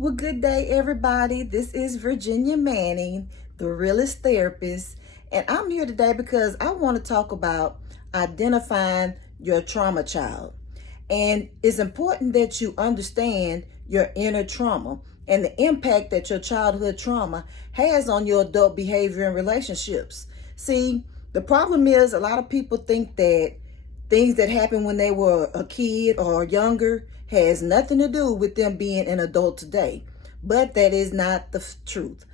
Well, good day, everybody. This is Virginia Manning, the realist therapist, and I'm here today because I want to talk about identifying your trauma child. And it's important that you understand your inner trauma and the impact that your childhood trauma has on your adult behavior and relationships. See, the problem is a lot of people think that things that happened when they were a kid or younger has nothing to do with them being an adult today. But that is not the truth.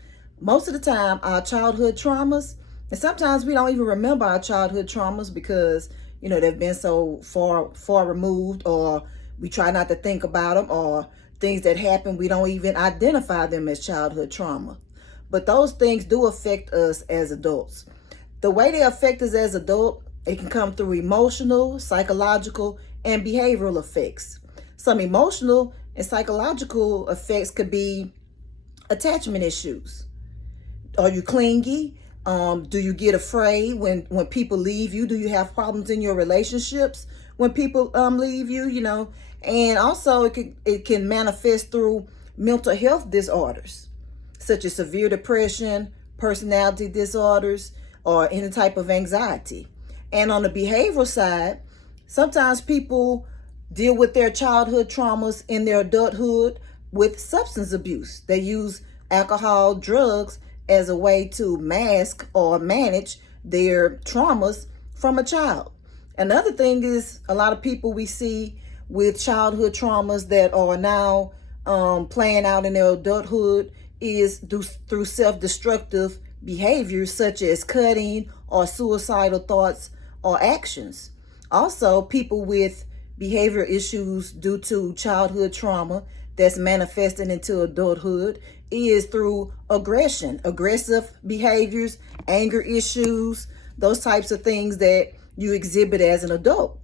Most of the time, our childhood traumas, and sometimes we don't even remember our childhood traumas because, they've been so far removed, or we try not to think about them, or things that happen, we don't even identify them as childhood trauma. But those things do affect us as adults. The way they affect us as adults, it can come through emotional, psychological, and behavioral effects. Some emotional and psychological effects could be attachment issues. Are you clingy? Do you get afraid when people leave you? Do you have problems in your relationships when people leave you? And also it can manifest through mental health disorders, such as severe depression, personality disorders, or any type of anxiety. And on the behavioral side, sometimes people deal with their childhood traumas in their adulthood with substance abuse. They use alcohol, drugs as a way to mask or manage their traumas from a child. Another thing is a lot of people we see with childhood traumas that are now playing out in their adulthood is through self-destructive behaviors such as cutting or suicidal thoughts or actions. Also, people with behavior issues due to childhood trauma that's manifesting into adulthood is through aggression, aggressive behaviors, anger issues, those types of things that you exhibit as an adult.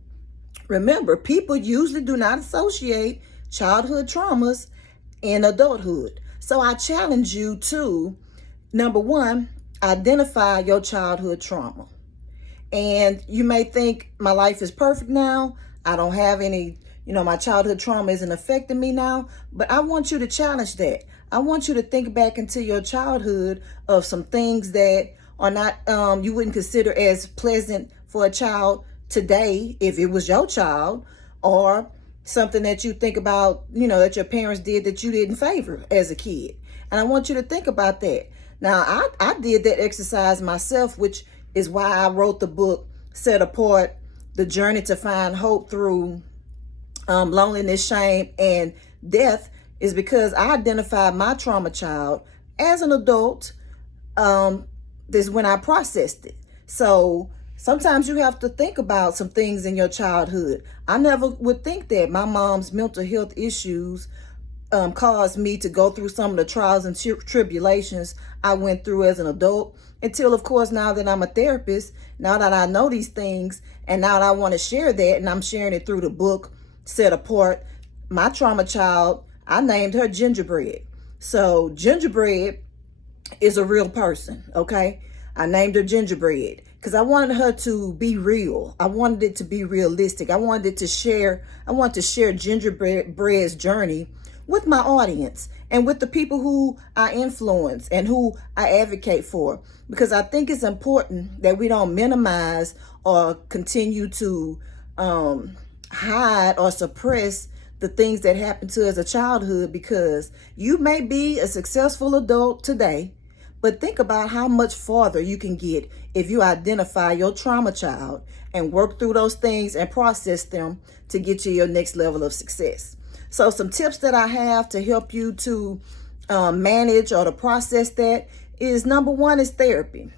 Remember, people usually do not associate childhood traumas in adulthood. So I challenge you to, number one, identify your childhood trauma. And you may think my life is perfect now. I don't have any, my childhood trauma isn't affecting me now. But I want you to challenge that. I want you to think back into your childhood of some things that are not, you wouldn't consider as pleasant for a child today if it was your child, or something that you think about, that your parents did that you didn't favor as a kid. And I want you to think about that. Now, I did that exercise myself, which is why I wrote the book, Set Apart, The Journey to Find Hope Through Loneliness, Shame, and Death, is because I identified my trauma child as an adult. This is when I processed it. So sometimes you have to think about some things in your childhood. I never would think that my mom's mental health issues caused me to go through some of the trials and tribulations I went through as an adult, until, of course, now that I'm a therapist, now that I know these things, and now that I want to share that, and I'm sharing it through the book, Set Apart. My trauma child, I named her Gingerbread. So Gingerbread is a real person, okay? I named her Gingerbread because I wanted her to be real. I wanted it to be realistic. I wanted to share Gingerbread's journey with my audience and with the people who I influence and who I advocate for, because I think it's important that we don't minimize or continue to hide or suppress the things that happened to us as a childhood, because you may be a successful adult today, but think about how much farther you can get if you identify your trauma child and work through those things and process them to get you your next level of success. So some tips that I have to help you to manage or to process that is, number one is therapy.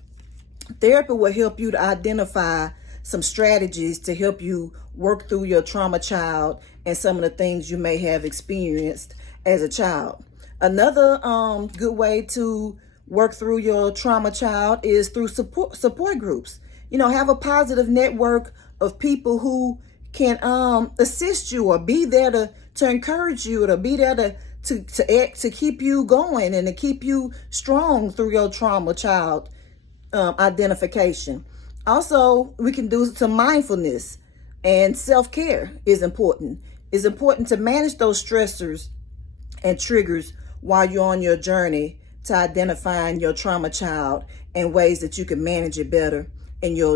Therapy will help you to identify some strategies to help you work through your trauma child and some of the things you may have experienced as a child. Another good way to work through your trauma child is through support groups. Have a positive network of people who can assist you or be there to encourage you, to be there to keep you going and to keep you strong through your trauma child identification. Also, we can do some mindfulness, and self-care is important. It's important to manage those stressors and triggers while you're on your journey to identifying your trauma child and ways that you can manage it better in your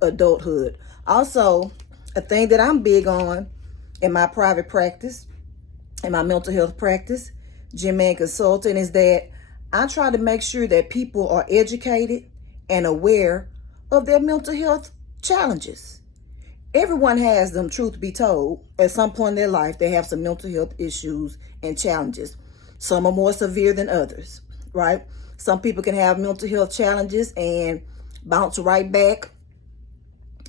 adulthood. Also, a thing that I'm big on in my private practice, in my mental health practice, Gym Man Consulting, is that I try to make sure that people are educated and aware of their mental health challenges. Everyone has them, truth be told. At some point in their life, they have some mental health issues and challenges. Some are more severe than others, right? Some people can have mental health challenges and bounce right back,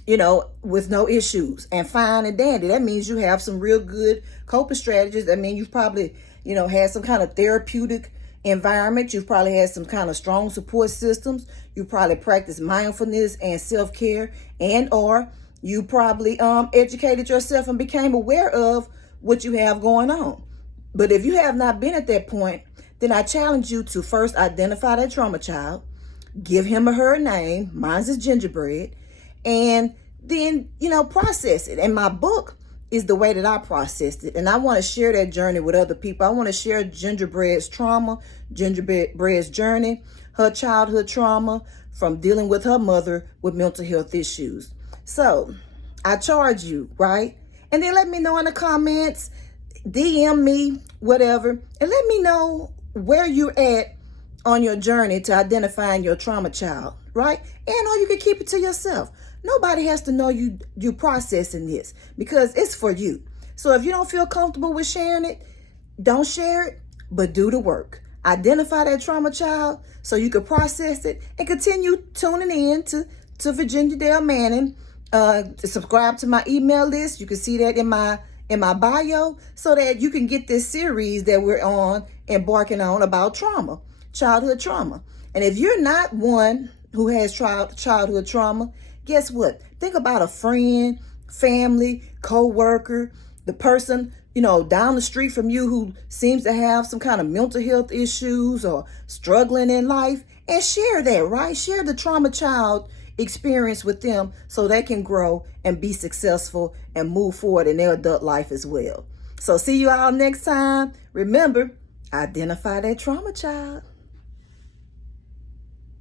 with no issues and fine and dandy. That means you have some real good coping strategies. That means you've probably, had some kind of therapeutic environment. You've probably had some kind of strong support systems. You probably practice mindfulness and self-care, or you probably educated yourself and became aware of what you have going on. But if you have not been at that point, then I challenge you to first identify that trauma child, give him or her a name. Mine's is Gingerbread. And then, process it. And my book is the way that I processed it. And I want to share that journey with other people. I want to share Gingerbread's trauma, Gingerbread's journey, her childhood trauma from dealing with her mother with mental health issues. So I charge you, right? And then let me know in the comments, DM me, whatever, and let me know where you're at on your journey to identifying your trauma child, right? Or you can keep it to yourself. Nobody has to know you processing this because it's for you. So if you don't feel comfortable with sharing it, don't share it, but do the work. Identify that trauma child so you can process it and continue tuning in to Virginia Dale Manning. Subscribe to my email list. You can see that in my bio so that you can get this series that we're embarking on about trauma, childhood trauma. And if you're not one who has childhood trauma, guess what? Think about a friend, family, co-worker, the person, down the street from you who seems to have some kind of mental health issues or struggling in life, and share that, right? Share the trauma child experience with them so they can grow and be successful and move forward in their adult life as well. So see you all next time. Remember, identify that trauma child.